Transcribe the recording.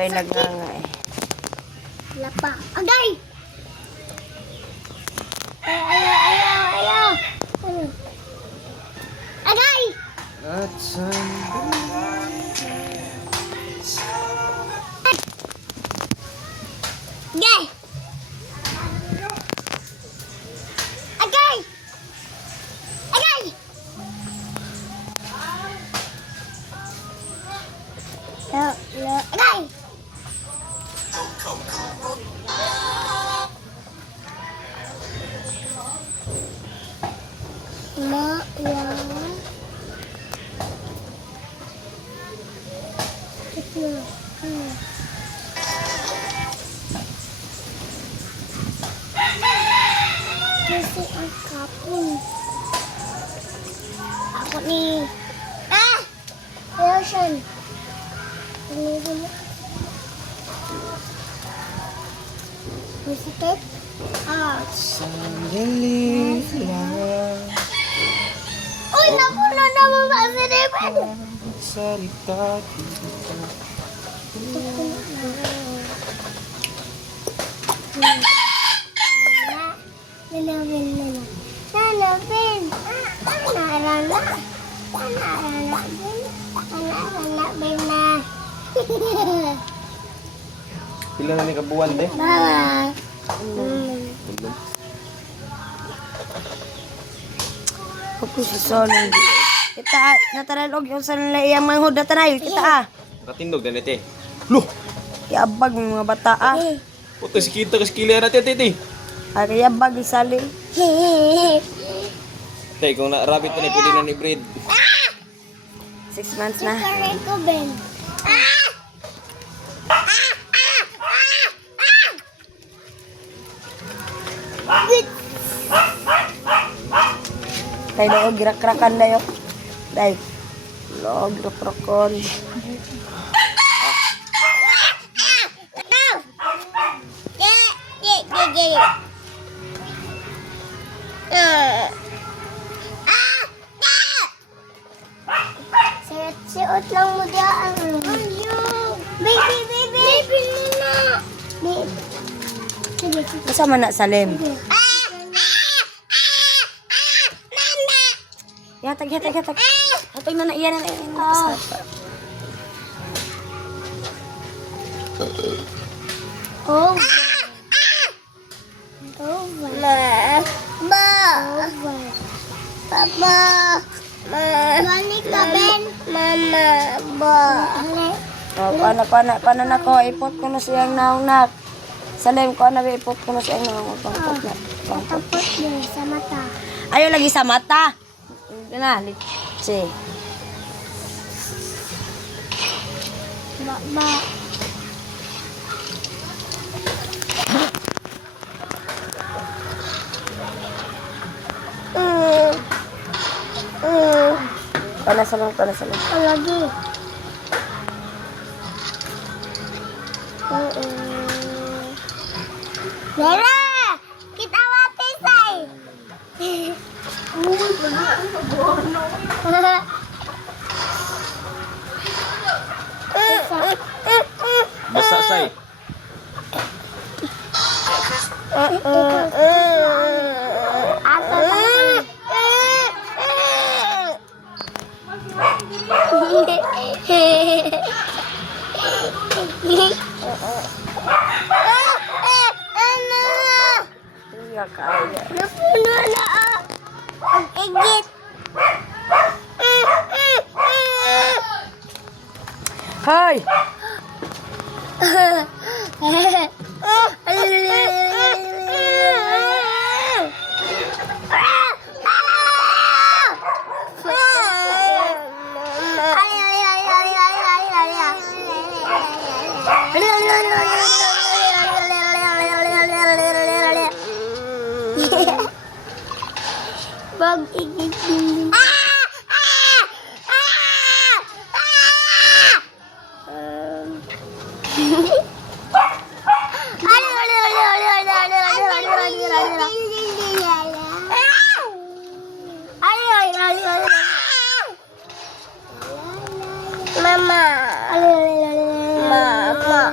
kay nagnganga eh. Wala pa. Agay! Ayaw! Agay! At Agay! Agay! Agay! Agay! Kasi ang kapon. Ako ni... Lotion. Masakit? sandali lang Uy, naku na naman ba si David? salita dito. Nanawin na lang. Nanawin. Nanarana. Nanarana na. Pila na ni kabuwan de? Bye-bye. Ako si Solong. Kita nataralog yung sa iyang mga huda tanayo. Kita Katindog na nete. Loh! Iabag ng mga bata Puto si kita kas kilya natin titi. Ay iabag isali. Tay kung na rabbit na pwede na ni breed. 6 months na. Karay ko, Ben. Kay loob girak-rakan na yun. Day. Loob girak-rakan. Siot lang mo dyan. Baby, baby. Baby na. Baby. Sige, sige. Kasama na Salim. Yatag. Hatag na iyan na. Oh. Papa. Mani ka, Ben? Mama. Paano na ko, ipot ko na siyang naungnak. Salim ko na ipot ko na siyang naungnak. Tapos din sa mata. Ayaw lagi sa mata. Ito na, litsi. Ba. Panasalang. Lagi. Nera! Kita mati, say! Basa say. Iya kaya. Napuno na ang igit. Hoy! Bag igit din. Mama. mama.